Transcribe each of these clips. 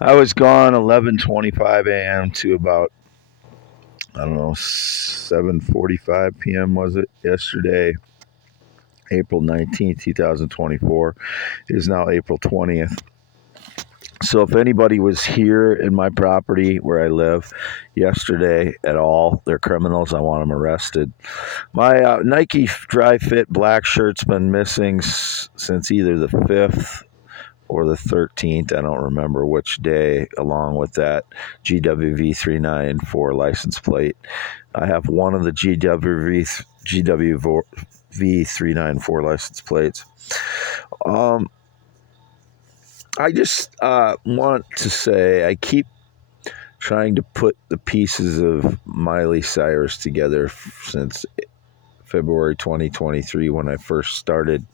I was gone 11:25 a.m. to about, I don't know, 7:45 p.m. was it yesterday, April 19th, 2024. It is now April 20th. So if anybody was here in my property where I live yesterday at all, they're criminals. I want them arrested. My Nike Dry Fit black shirt's been missing since either the 5th or the 13th. I don't remember which day, along with that GWV394 license plate. I have one of the GWV394 license plates. I just want to say I keep trying to put the pieces of Miley Cyrus together since February 2023 when I first started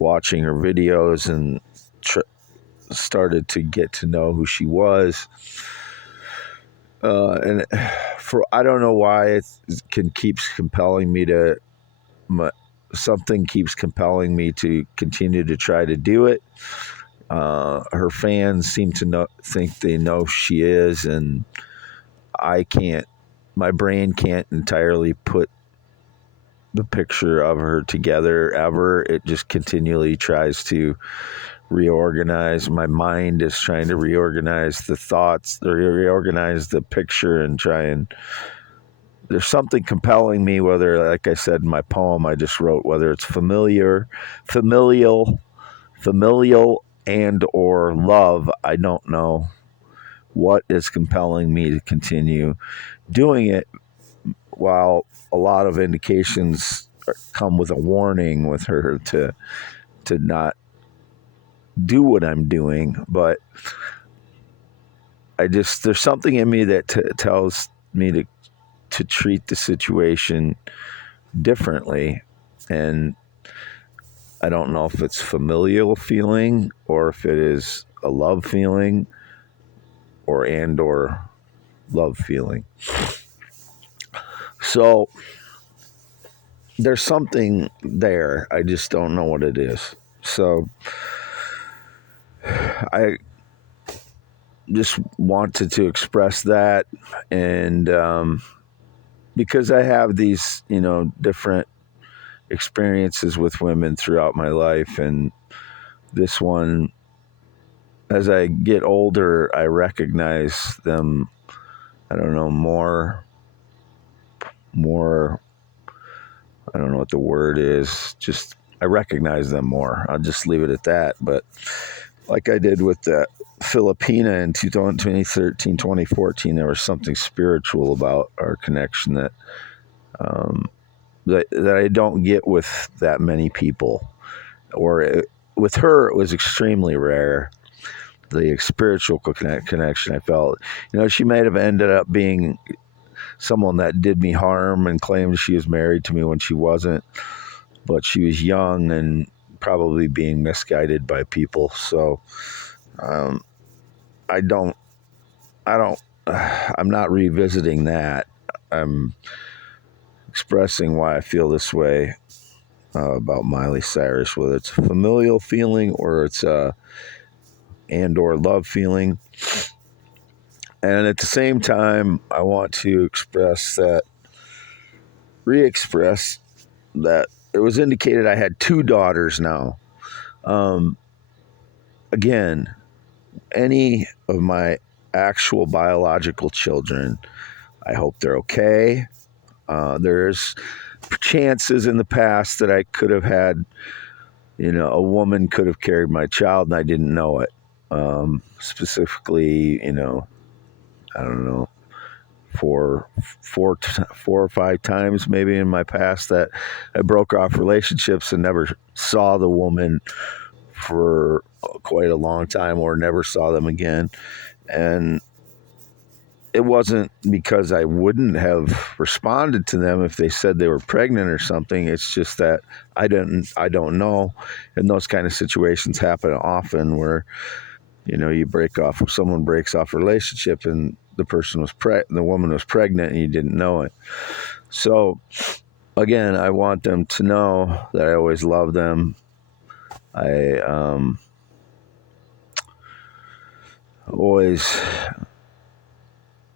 watching her videos and started to get to know who she was. And for I don't know why it keeps compelling me to something keeps compelling me to continue to try to do it. Her fans seem to think they know who she is, and I can't. My brain can't entirely put the picture of her together ever. It just continually tries to reorganize. My mind is trying to reorganize the thoughts, reorganize the picture, and try and. There's something compelling me, whether, like I said in my poem I just wrote, whether it's familial, and or love. I don't know what is compelling me to continue doing it, while a lot of indications come with a warning with her to not do what I'm doing. But there's something in me that tells me to treat the situation differently. And I don't know if it's familial feeling or if it is a love feeling or love feeling. So there's something there. I just don't know what it is. So I just wanted to express that. And because I have these, different experiences with women throughout my life. And this one, as I get older, I recognize them, I don't know, more, I don't know what the word is. Just, I recognize them more. I'll just leave it at that. But like I did with that Filipina in 2013, 2014, there was something spiritual about our connection that I don't get with that many people. With her, it was extremely rare. The spiritual connection I felt. She might have ended up being someone that did me harm and claimed she was married to me when she wasn't, but she was young and probably being misguided by people. So I'm not revisiting that. I'm expressing why I feel this way about Miley Cyrus, whether it's a familial feeling or it's a and or love feeling. And at the same time, I want to re-express that it was indicated I had two daughters now. Again, any of my actual biological children, I hope they're okay. There's chances in the past that I could have had, a woman could have carried my child and I didn't know it. Specifically, I don't know, four or five times maybe in my past that I broke off relationships and never saw the woman for quite a long time or never saw them again. And it wasn't because I wouldn't have responded to them if they said they were pregnant or something. It's just that I don't know. And those kind of situations happen often where, someone breaks off a relationship and the woman was pregnant and you didn't know it. So again, I want them to know that I always love them. always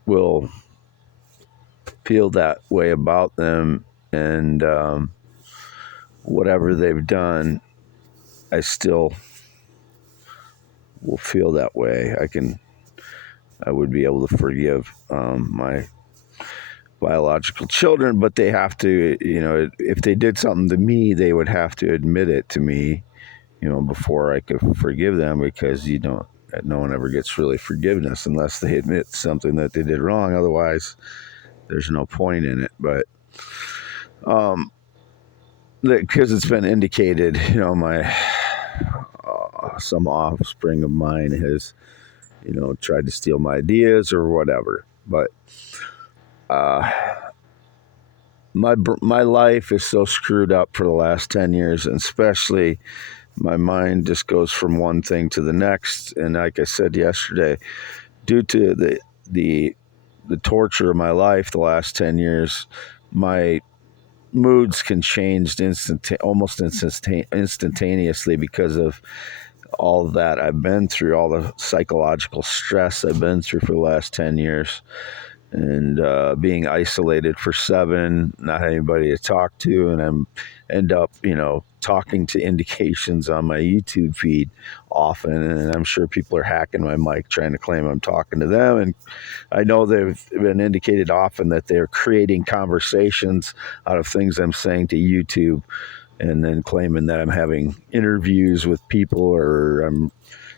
will feel that way about them, and whatever they've done, I still will feel that way. I would be able to forgive my biological children, but they have to, if they did something to me, they would have to admit it to me, before I could forgive them, because no one ever gets really forgiveness unless they admit something that they did wrong. Otherwise, there's no point in it. But because it's been indicated, my some offspring of mine has, tried to steal my ideas or whatever. But my life is so screwed up for the last 10 years, and especially my mind just goes from one thing to the next. And like I said yesterday, due to the torture of my life the last 10 years, my moods can change almost instantaneously because of all that I've been through, all the psychological stress I've been through for the last 10 years, and being isolated for 7, not having anybody to talk to, and end up, talking to indications on my YouTube feed often, and I'm sure people are hacking my mic trying to claim I'm talking to them, and I know they've been indicated often that they're creating conversations out of things I'm saying to YouTube, and then claiming that I'm having interviews with people or I'm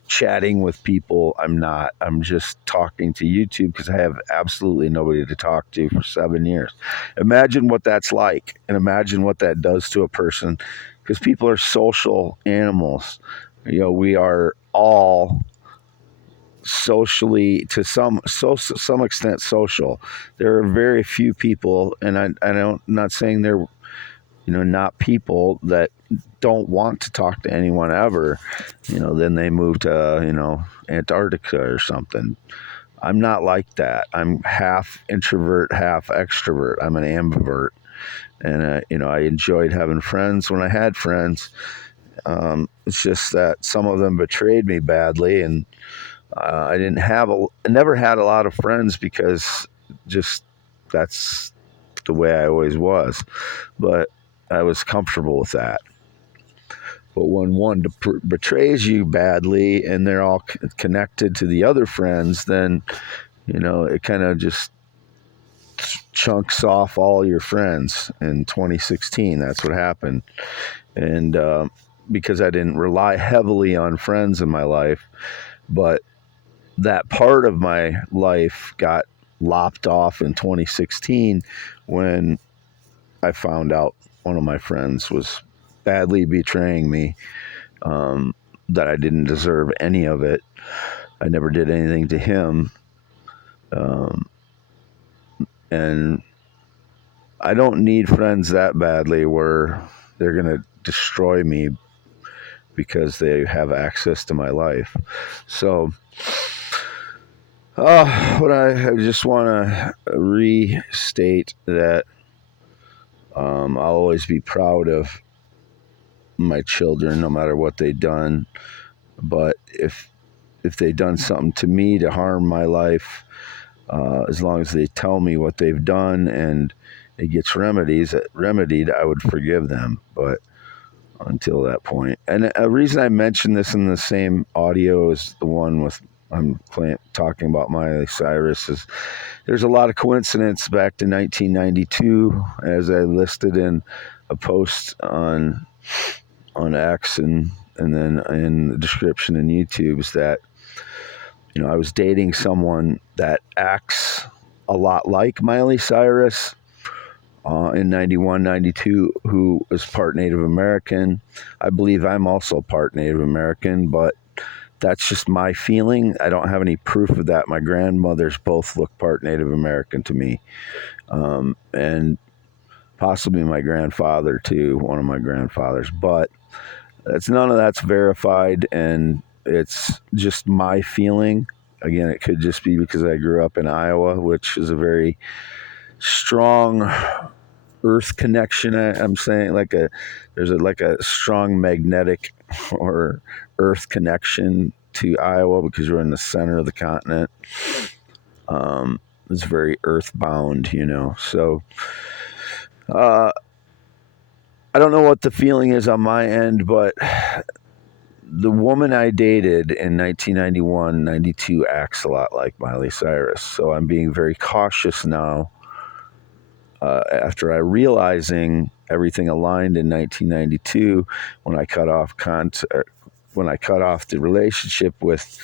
chatting with people. I'm not. I'm just talking to YouTube because I have absolutely nobody to talk to for 7 years. Imagine what that's like, and imagine what that does to a person, because people are social animals. We are all socially, to some extent, social. There are very few people, and I'm not saying they're not people that don't want to talk to anyone ever. Then they move to Antarctica or something. I'm not like that. I'm half introvert, half extrovert. I'm an ambivert, and I enjoyed having friends when I had friends. It's just that some of them betrayed me badly, and I never had a lot of friends because just that's the way I always was. But I was comfortable with that. But when one betrays you badly and they're all connected to the other friends, then, it kind of just chunks off all your friends. In 2016, that's what happened. And because I didn't rely heavily on friends in my life, but that part of my life got lopped off in 2016 when I found out one of my friends was badly betraying me, that I didn't deserve any of it. I never did anything to him. And I don't need friends that badly where they're going to destroy me because they have access to my life. So, what I just want to restate that I'll always be proud of my children, no matter what they've done. But if they've done something to me to harm my life, as long as they tell me what they've done and it gets remedied, I would forgive them. But until that point, and a reason I mentioned this in the same audio as the one with I'm talking about Miley Cyrus is there's a lot of coincidence back to 1992, as I listed in a post on X and then in the description in YouTube, is that I was dating someone that acts a lot like Miley Cyrus in 91, 92, who was part Native American. I believe I'm also part Native American, but that's just my feeling. I don't have any proof of that. My grandmothers both look part Native American to me, and possibly my grandfather too, one of my grandfathers. But none of that's verified, and it's just my feeling. Again, it could just be because I grew up in Iowa, which is a very strong earth connection. I'm saying there's like a strong magnetic or earth connection to Iowa because we're in the center of the continent. It's very earthbound, So I don't know what the feeling is on my end, but the woman I dated in 1991, 92 acts a lot like Miley Cyrus. So I'm being very cautious now. After I realizing everything aligned in 1992, when I cut off the relationship with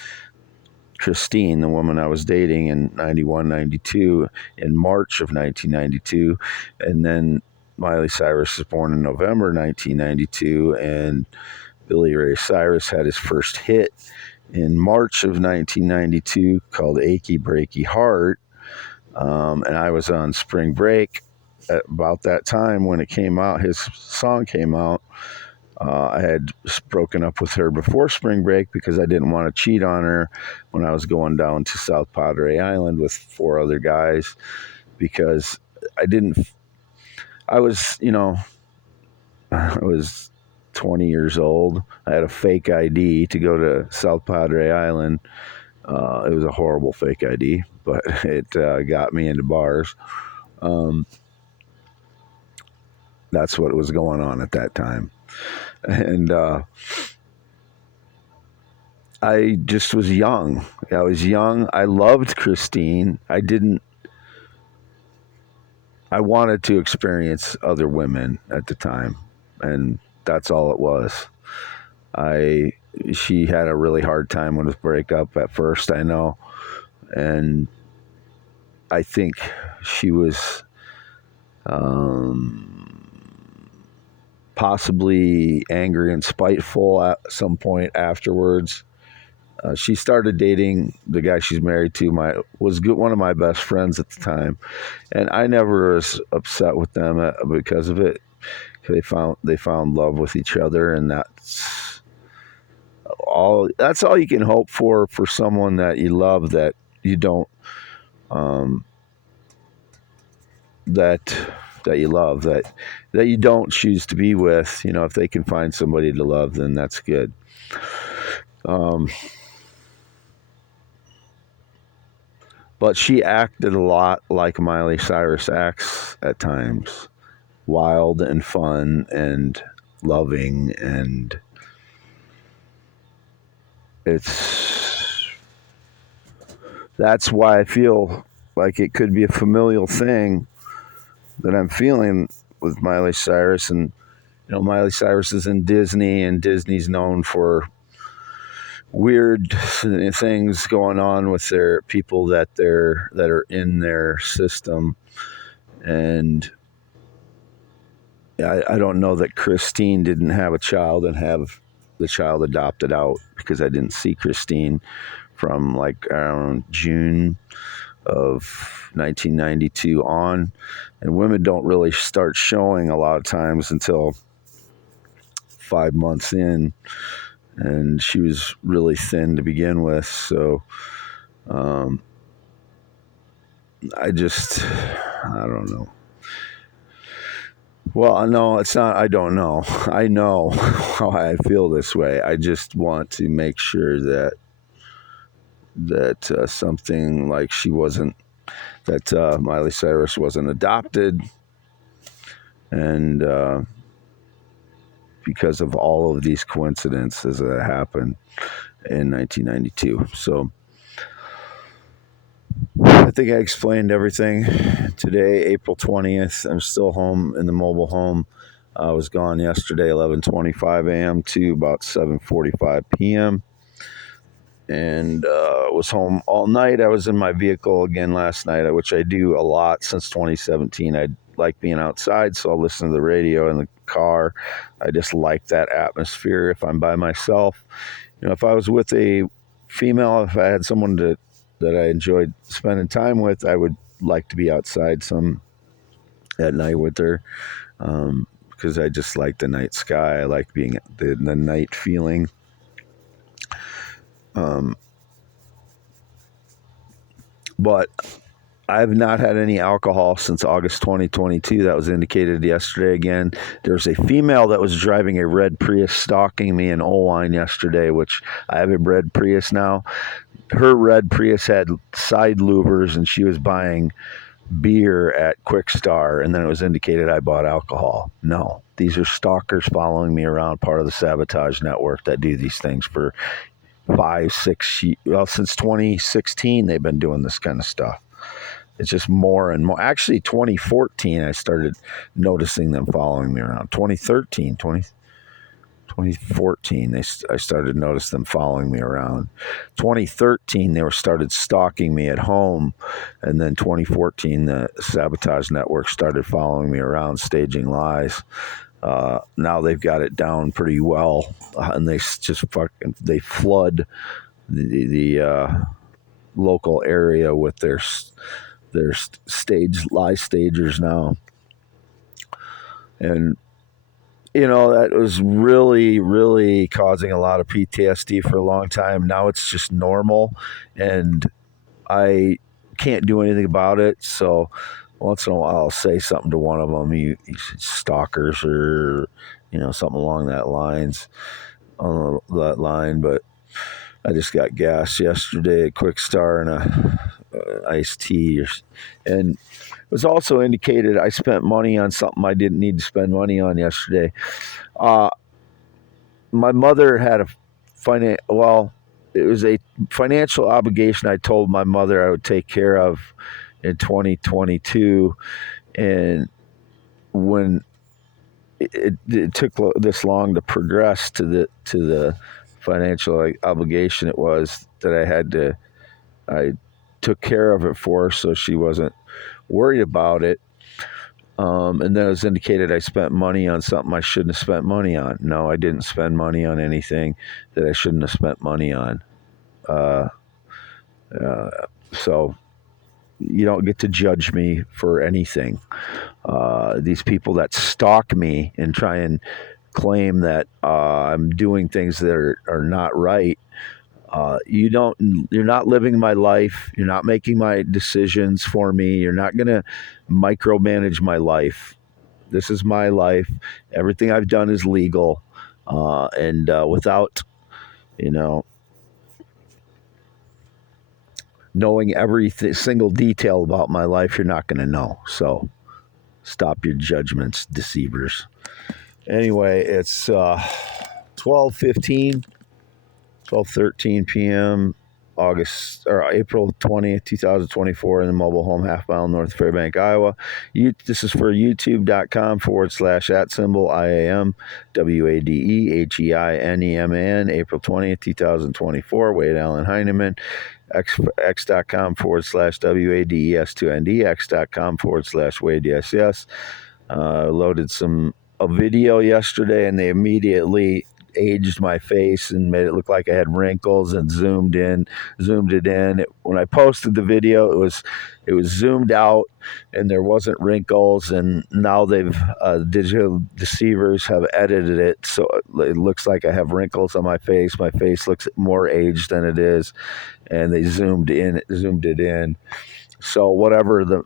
Christine, the woman I was dating in 91, 92, in March of 1992, and then Miley Cyrus was born in November 1992, and Billy Ray Cyrus had his first hit in March of 1992 called Achy Breaky Heart. And I was on spring break at about that time when it came out. His song came out. I had broken up with her before spring break because I didn't want to cheat on her when I was going down to South Padre Island with 4 other guys because I was 20 years old. I had a fake ID to go to South Padre Island. It was a horrible fake ID, but it got me into bars. That's what was going on at that time. And I just was young. I was young. I loved Christine. I wanted to experience other women at the time. And that's all it was. She had a really hard time with this breakup at first, I know. And I think she was possibly angry and spiteful at some point afterwards. She started dating the guy she's married to. Was one of my best friends at the time, and I never was upset with them because of it. They found love with each other, and that's all. That's all you can hope for someone that you love, that you don't that you love, that you don't choose to be with. If they can find somebody to love, then that's good. But she acted a lot like Miley Cyrus acts at times. Wild and fun and loving, and that's why I feel like it could be a familial thing that I'm feeling with Miley Cyrus. And Miley Cyrus is in Disney, and Disney's known for weird things going on with their people that are in their system. And I don't know that Christine didn't have a child and have the child adopted out, because I didn't see Christine from like around June of 1992 on. And women don't really start showing a lot of times until 5 months in. And she was really thin to begin with. So I don't know. Well, no, it's not. I don't know. I know how I feel this way. I just want to make sure that something like that Miley Cyrus wasn't adopted, and because of all of these coincidences that happened in 1992. So I think I explained everything today, April 20th. I'm still home in the mobile home. I was gone yesterday, 11:25 a.m. to about 7:45 p.m. and was home all night. I was in my vehicle again last night, which I do a lot since 2017. I like being outside, so I'll listen to the radio in the car. I just like that atmosphere if I'm by myself. If I was with a female, if I had someone that I enjoyed spending time with, I would like to be outside some at night with her, because I just like the night sky. I like being the night feeling. But I've not had any alcohol since August 2022. That was indicated yesterday again. There's a female that was driving a red Prius stalking me in Oline yesterday, which I have a red Prius now. Her red Prius had side louvers, and she was buying beer at Quick Star, and then it was indicated I bought alcohol. No, these are stalkers following me around, part of the sabotage network that do these things for 5-6 well, since 2016 they've been doing this kind of stuff. It's just more and more. Actually, 2014 I started noticing them following me around. 2014 I started noticing them following me around. 2013 they started stalking me at home, and then 2014 the sabotage network started following me around, staging lies. Now they've got it down pretty well, and they just they flood the local area with their lie stagers now. And that was really, really causing a lot of PTSD for a long time. Now it's just normal, and I can't do anything about it. So once in a while I'll say something to one of them, you stalkers, or something along that line. But I just got gas yesterday at Quick Star and a iced tea, and it was also indicated I spent money on something I didn't need to spend money on yesterday. My mother had it was a financial obligation I told my mother I would take care of in 2022, and when it took this long to progress to the financial obligation, it was that I took care of it for her, so she wasn't worried about it. And then it was indicated I spent money on something I shouldn't have spent money on. No, I didn't spend money on anything that I shouldn't have spent money on. So you don't get to judge me for anything. These people that stalk me and try and claim that I'm doing things that are not right. You're not living my life. You're not making my decisions for me. You're not going to micromanage my life. This is my life. Everything I've done is legal. And without, knowing every single detail about my life, you're not going to know. So stop your judgments, deceivers. Anyway, it's 12:13 p.m. April 20th, 2024 in the mobile home half mile north of Fairbank, Iowa. This is for youtube.com/@IAM WADEHEINEMAN, April 20th, 2024. Wade Allen Heineman. X.com/WADES2ND, X.com/WadeSS. Loaded a video yesterday, and they immediately aged my face and made it look like I had wrinkles, and zoomed it in. When I posted the video, it was zoomed out and there wasn't wrinkles, and now digital deceivers have edited it so it looks like I have wrinkles on my face. My face looks more aged than it is, and they zoomed it in. So whatever the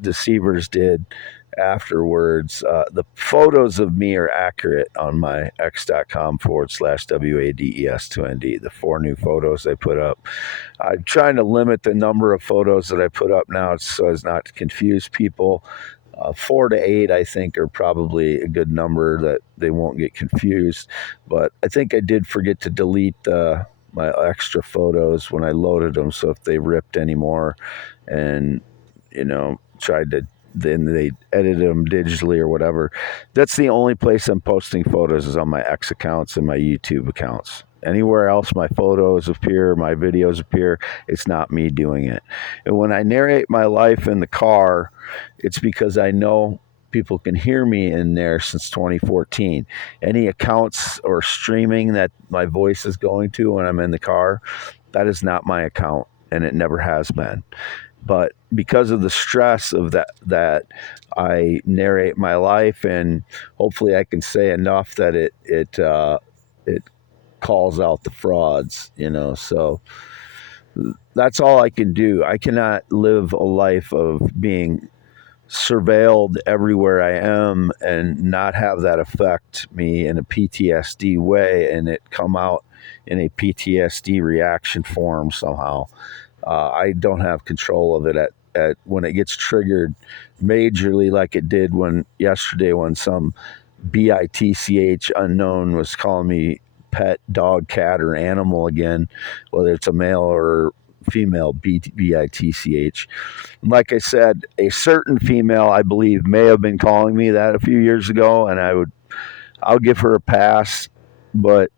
deceivers did afterwards, the photos of me are accurate on my X.com/WADES2ND, the 4 new photos I put up. I'm trying to limit the number of photos that I put up now so as not to confuse people. 4 to 8, I think, are probably a good number that they won't get confused. But I think I did forget to delete my extra photos when I loaded them. So if they ripped anymore and, tried to, then they edited them digitally or whatever. That's the only place I'm posting photos, is on my X accounts and my YouTube accounts. Anywhere else my photos appear, my videos appear, it's not me doing it. And when I narrate my life in the car, it's because I know people can hear me in there since 2014. Any accounts or streaming that my voice is going to when I'm in the car, that is not my account, and it never has been. But because of the stress of that I narrate my life, and hopefully I can say enough that it calls out the frauds, So That's all I can do. I cannot live a life of being surveilled everywhere I am and not have that affect me in a PTSD way and it come out in a PTSD reaction form somehow. I don't have control of it at when it gets triggered majorly, like it did when yesterday when some bitch unknown was calling me pet, dog, cat, or animal again, whether it's a male or female bitch. Like I said, a certain female I believe may have been calling me that a few years ago, and I'll give her a pass. But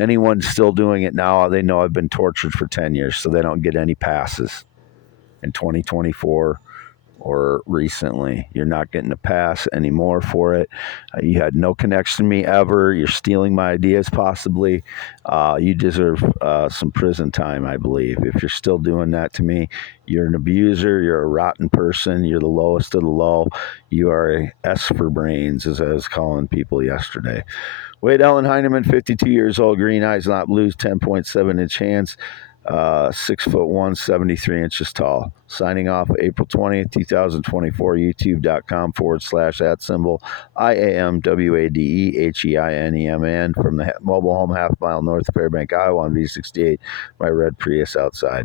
anyone still doing it now, they know I've been tortured for 10 years, so they don't get any passes in 2024 or recently. You're not getting a pass anymore for it. You had no connection to me ever. You're stealing my ideas, possibly. You deserve some prison time, I believe. If you're still doing that to me, you're an abuser. You're a rotten person. You're the lowest of the low. You are a S for brains, as I was calling people yesterday. Wade Allen Heineman, 52 years old, green eyes, not blues, 10.7-inch hands. 6'1", 73 inches tall. Signing off April 20th, 2024, youtube.com/@ IAMWADEHEINEMN from the mobile home half mile north of Fairbank, Iowa on V68, my red Prius outside.